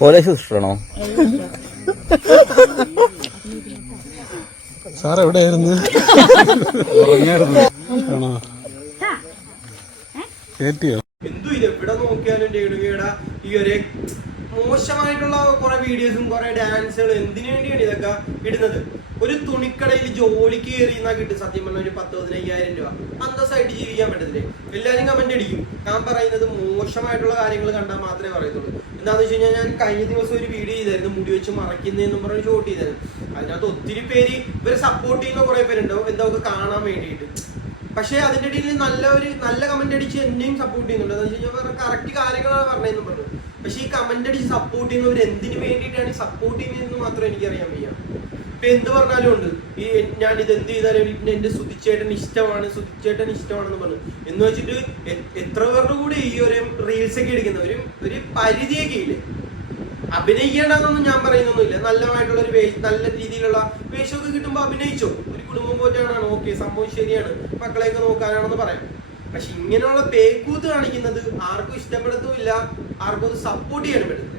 College ഇഷ്ടമാണോ? Sir എവിടെയായിരുന്നു? ആണോ? കേട്ടിയോ? എന്തു ഇത് എവിടെ നോക്കിയാലും രേണുകയുടെ ഈ ഒരു മോശമായിട്ടുള്ള കുറെ വീഡിയോസും കുറെ ഡാൻസുകളും എന്തിനു വേണ്ടിയാണ് ഇതൊക്കെ ഇടുന്നത്? ഒരു തുണിക്കടയിൽ ജോലിക്ക് കയറിയെന്നാ കിട്ടും സത്യം പറഞ്ഞ ഒരു 10-15,000 രൂപ. അന്തസ്സായിട്ട് ജീവിക്കാൻ പറ്റത്തില്ലേ? എല്ലാവരും കമന്റ് അടിക്കും. ഞാൻ പറയുന്നത് മോശമായിട്ടുള്ള കാര്യങ്ങൾ കണ്ടാൽ മാത്രമേ പറയത്തുള്ളൂ. എന്താണെന്ന് വെച്ച് കഴിഞ്ഞാൽ ഞാൻ കഴിഞ്ഞ ദിവസം ഒരു വീഡിയോ ചെയ്തായിരുന്നു, മുടി വെച്ച് മറയ്ക്കുന്നതെന്നും പറഞ്ഞ് ഷോട്ട് ചെയ്തായിരുന്നു. അതിനകത്ത് ഒത്തിരി പേര് ഇവരെ സപ്പോർട്ട് ചെയ്യുന്ന കുറെ പേരുണ്ടാവും എന്തൊക്കെ കാണാൻ വേണ്ടിയിട്ട്. പക്ഷെ അതിന്റെ ഇടയിൽ നല്ല കമന്റ് അടിച്ച് എന്നെയും സപ്പോർട്ട് ചെയ്യുന്നുണ്ട്. എന്താ വെച്ച് കഴിഞ്ഞാൽ കറക്റ്റ് കാര്യങ്ങളാണ് പറഞ്ഞതെന്ന് പറഞ്ഞു. പക്ഷെ ഈ കമന്റ് അടിച്ച് സപ്പോർട്ട് ചെയ്യുന്നവർ എന്തിനു വേണ്ടിയിട്ടാണ് സപ്പോർട്ട് ചെയ്യുന്നതെന്ന് മാത്രം എനിക്കറിയാൻ വയ്യ. ഇപ്പൊ എന്ത് പറഞ്ഞാലും ഉണ്ട് ഈ ഞാൻ ഇത് എന്ത് ചെയ്താലും എന്റെ സുധിച്ചേട്ടൻ ഇഷ്ടമാണെന്ന് പറഞ്ഞു എന്ന് വെച്ചിട്ട് എത്ര പേരുടെ കൂടെ ഈ ഒരു റീൽസ് ഒക്കെ എടുക്കുന്ന ഒരു പരിധിയൊക്കെ ഇല്ലേ? അഭിനയിക്കേണ്ടെന്നൊന്നും ഞാൻ പറയുന്നൊന്നുമില്ല. നല്ലതായിട്ടുള്ള നല്ല രീതിയിലുള്ള വേഷമൊക്കെ കിട്ടുമ്പോൾ അഭിനയിച്ചോ. ഒരു കുടുംബം പോറ്റാനാണ്, ഓക്കെ, സംഭവം ശരിയാണ്, മക്കളെയൊക്കെ നോക്കാനാണെന്ന് പറയാം. പക്ഷെ ഇങ്ങനെയുള്ള പേക്കൂത്ത് കാണിക്കുന്നത് ആർക്കും ഇഷ്ടപ്പെടത്തുമില്ല, ആർക്കും അത് സപ്പോർട്ട് ചെയ്യാനും പറ്റത്തില്ല.